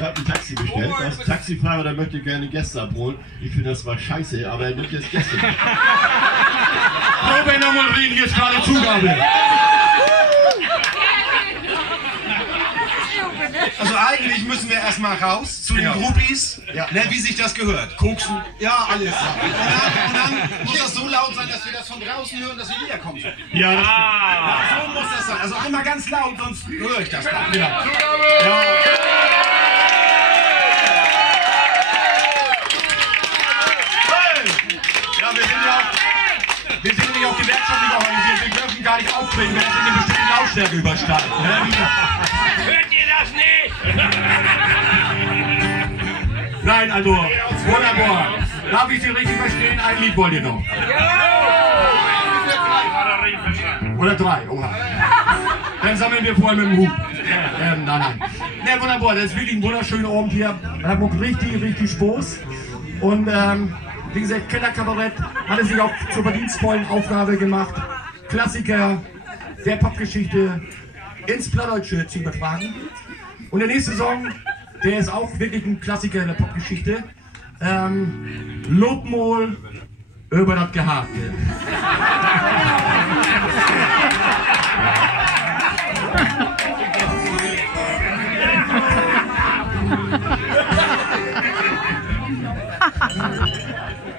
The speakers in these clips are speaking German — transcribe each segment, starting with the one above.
Der hat ein Taxi bestellt. Der ist Taxifahrer, der möchte gerne Gäste abholen. Ich finde das war scheiße, aber er nimmt jetzt Gäste. Robert Molrin, jetzt gerade Zugabe. Also eigentlich müssen wir erstmal raus zu den Groupies, ja. Ne, wie sich das gehört. Koksen. Ja, alles. Und dann muss das so laut sein, dass wir das von draußen hören, dass wir wiederkommen. Ja, das so muss das sein. Also einmal ganz laut, sonst höre ich das gar nicht. Ja, wir sind nämlich auch gewerkschaftlich organisiert. Wir dürfen gar nicht auftreten, wenn es in eine bestimmte Lautstärke übersteigt. Hört ihr das nicht? Nein, also, wunderbar. Darf ich Sie richtig verstehen? Ein Lied wollt ihr noch. Oder 3, oha. Dann sammeln wir vorher mit dem Hut. Nein. Ne, wunderbar, das ist wirklich ein wunderschöner Abend hier. Man hat richtig Spaß. Und wie gesagt, Kellerkabarett hat es sich auch zur verdienstvollen Aufgabe gemacht, Klassiker der Popgeschichte ins Plattdeutsche zu übertragen. Und der nächste Song, der ist auch wirklich ein Klassiker der Popgeschichte. Lob mal über das Gehakte.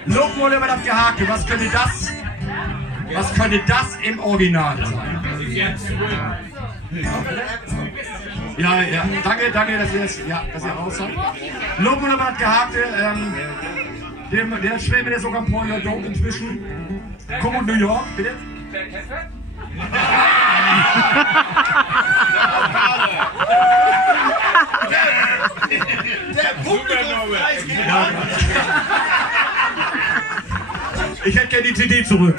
Lob mal über das Gehakte. Was könnte das im Original sein? Ja, danke, dass ihr raus habt. Lob mal über das Gehakte. Der schwimmt mir sogar Paul Dog inzwischen. Komm und New York, bitte. Ich hätte gerne die CD zurück.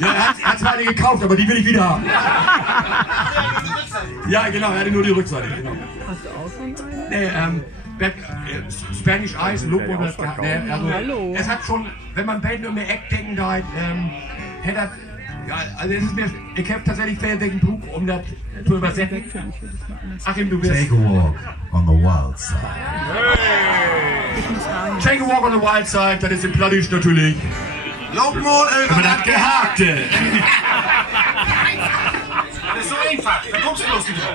Ja, er hat zwar eine gekauft, aber die will ich wieder haben. Ja, genau, er hatte nur die Rückseite. Genau. Hast du auch schon einen? Nee, Spanish Ice, Lobo, das gehabt. Nee, also, es hat schon, wenn man Band um die Eck denken da, hätte er, ja, also es ist mir, ich habe tatsächlich welchen Buch, um das zu übersetzen. Achim, du bist. Take a walk on the wild side. Take a walk on the wild side, das ist im Plattisch natürlich. Lob mal über Das Gehakte. Das ist so einfach, da kommst du bloß nicht drauf.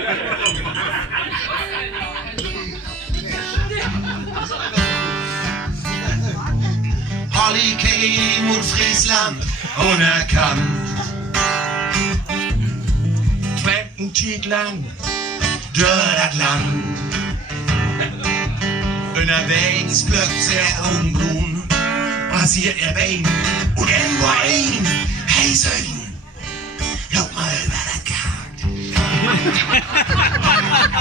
Holly came aus Friesland unerkannt. Quenten Tiegland, Durch das Land. Unterwegs blöckt er Augenbrun, rasiert er Bein und irgendwo ein. Hey Söden, lob mal über das Gehakt.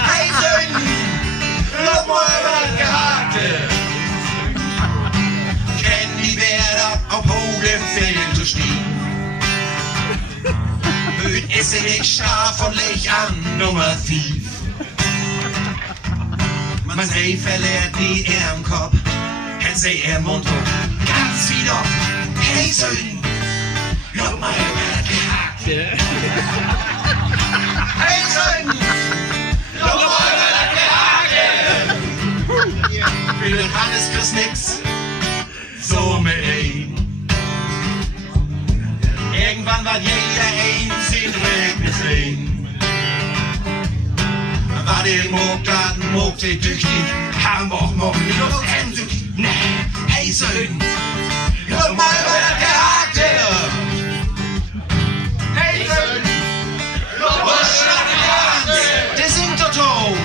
Hey Söden, lob mal über das Gehakte. Kenn die Werder auf hohem Feld zu stehen. Höht ist er nicht scharf und leg an Nummer 5. Man sei verliert wie er im Kopf, hätt sei er Mund hoch, ganz wie doch. Hey Söden, lob mal über das Gehakte. Hey Söden, lob mal über das Gehakte. Will Hannes Chris nix, so mit ihm. Irgendwann war jeder eins in Weg gesehen. War der Mogladen, mogt sie tüchtig, Hamburg, morgen, Luft, Hemsüchtig. Nee, hey Söden, lob mal über das Gehakte. Hey Söden, lob mal über das Gehakte. Der singt Toto.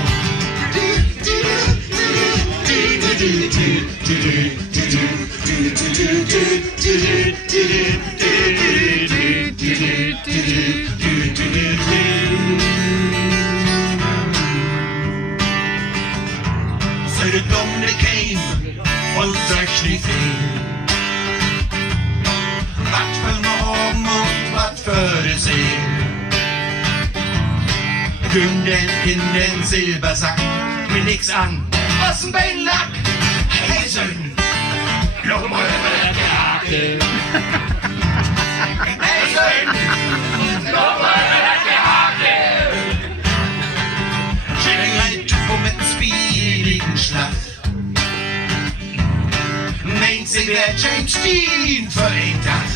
So de Blonde came und sagt nicht viel. Was für Morgen und was für die See. Günden in den Silbersack, mir nix an, aus dem Beinlack. Hey Söden, lob mal über das Gehakte. Hey Söden, lob mal über das Gehakte. ich wär James Dean für ein Tag.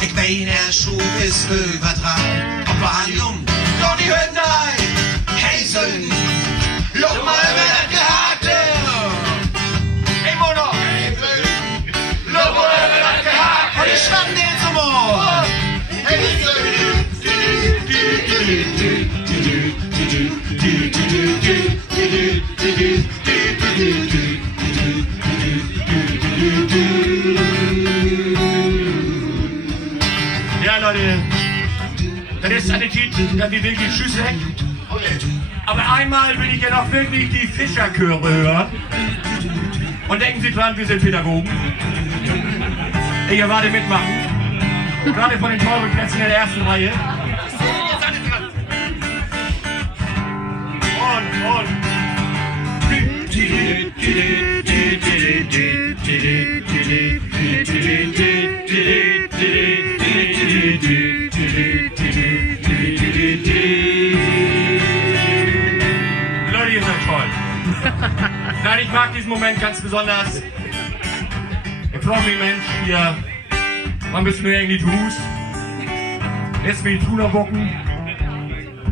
Ich bin er Schuh ist übertragen. Ob Valium, Johnny Hyundai, Hazel, look mal, wer das geharte. Hey Mono, Hazel, look mal, wer das geharte. Und ich schwamm den zum Ohr. Ja, Leute, das ist eine Titel, dann die wirklich Tschüss weg. Aber einmal will ich ja noch wirklich die Fischerchöre hören. Und denken Sie dran, wir sind Pädagogen. Ich erwarte mitmachen. Gerade von den teuren Plätzen in der ersten Reihe. Und. Leute, ihr seid toll. Nein, ich mag diesen Moment ganz besonders. Ich freue mich, Mensch, hier. Man müssen wir irgendwie Hus. Lässt mir die Tunerbocken.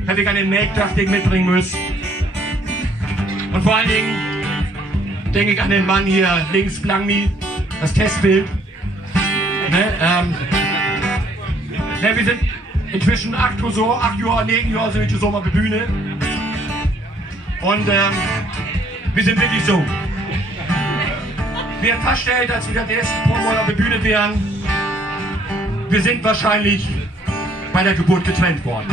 Hätte ich an den Melkdach-Ding mitbringen müssen. Und vor allen Dingen denke ich an den Mann hier links, Blangmi, das Testbild. Ne, wir sind inzwischen 8 Uhr so, 8 Uhr, 9 Uhr sind wir so mal auf der Bühne. Und wir sind wirklich so. Wir haben festgestellt, als wir das erste Mal auf der Bühne wären, wir sind wahrscheinlich bei der Geburt getrennt worden.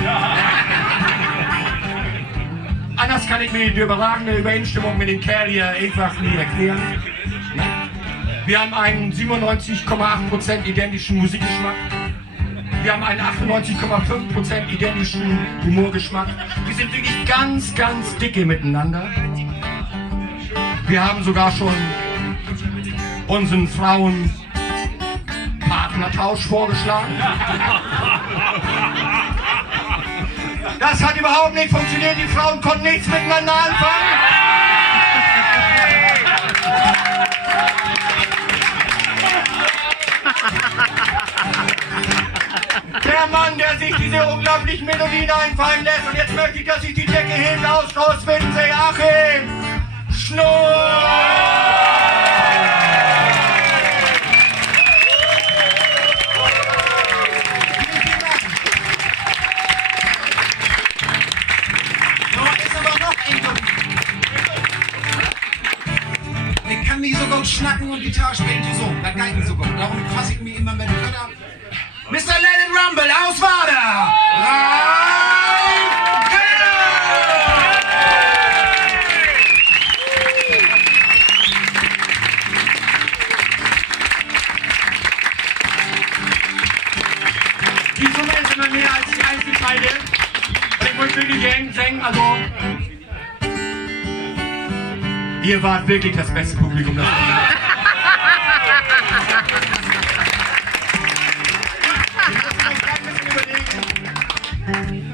Anders kann ich mir die überragende Übereinstimmung mit dem Kerl hier einfach nie erklären. Wir haben einen 97,8% identischen Musikgeschmack. Wir haben einen 98,5% identischen Humorgeschmack. Wir sind wirklich ganz, ganz dicke miteinander. Wir haben sogar schon unseren Frauen Partnertausch vorgeschlagen. Das hat überhaupt nicht funktioniert. Die Frauen konnten nichts miteinander anfangen. Der Mann, der sich diese unglaublichen Melodien einfallen lässt. Und jetzt möchte ich, dass sich die Decke hinten ausfinden. Say Achim! Schnurr! Ich kann nicht so gut schnacken und Gitarre spielen zu so. Das geht nicht so gut. Darum fasse ich mich immer mit dem Köder. Mr. Let It Rumble aus Wader! Die Summe ist immer mehr als die Einzelteile. Und ich muss wirklich sagen, also ihr wart wirklich das beste Publikum. Das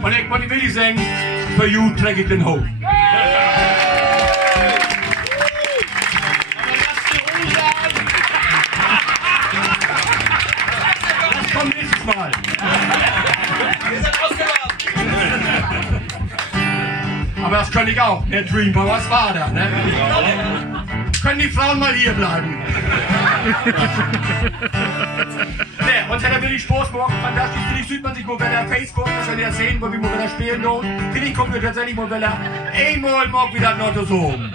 und ich wollte wirklich sagen, für you trage ich den hoch. Das kommt nächstes Mal. Aber das könnte ich auch. Der Dream Power, was war da? Ne? Können die Frauen mal hier bleiben? Ne, und hätte wirklich Spaß gemacht. Fantastisch. Vielleicht sieht man sich Modella Facebook, dass wir das sehen, wo wir Modella spielen. Vielleicht kommen wir tatsächlich Modella einmal morgen wieder nach so oben.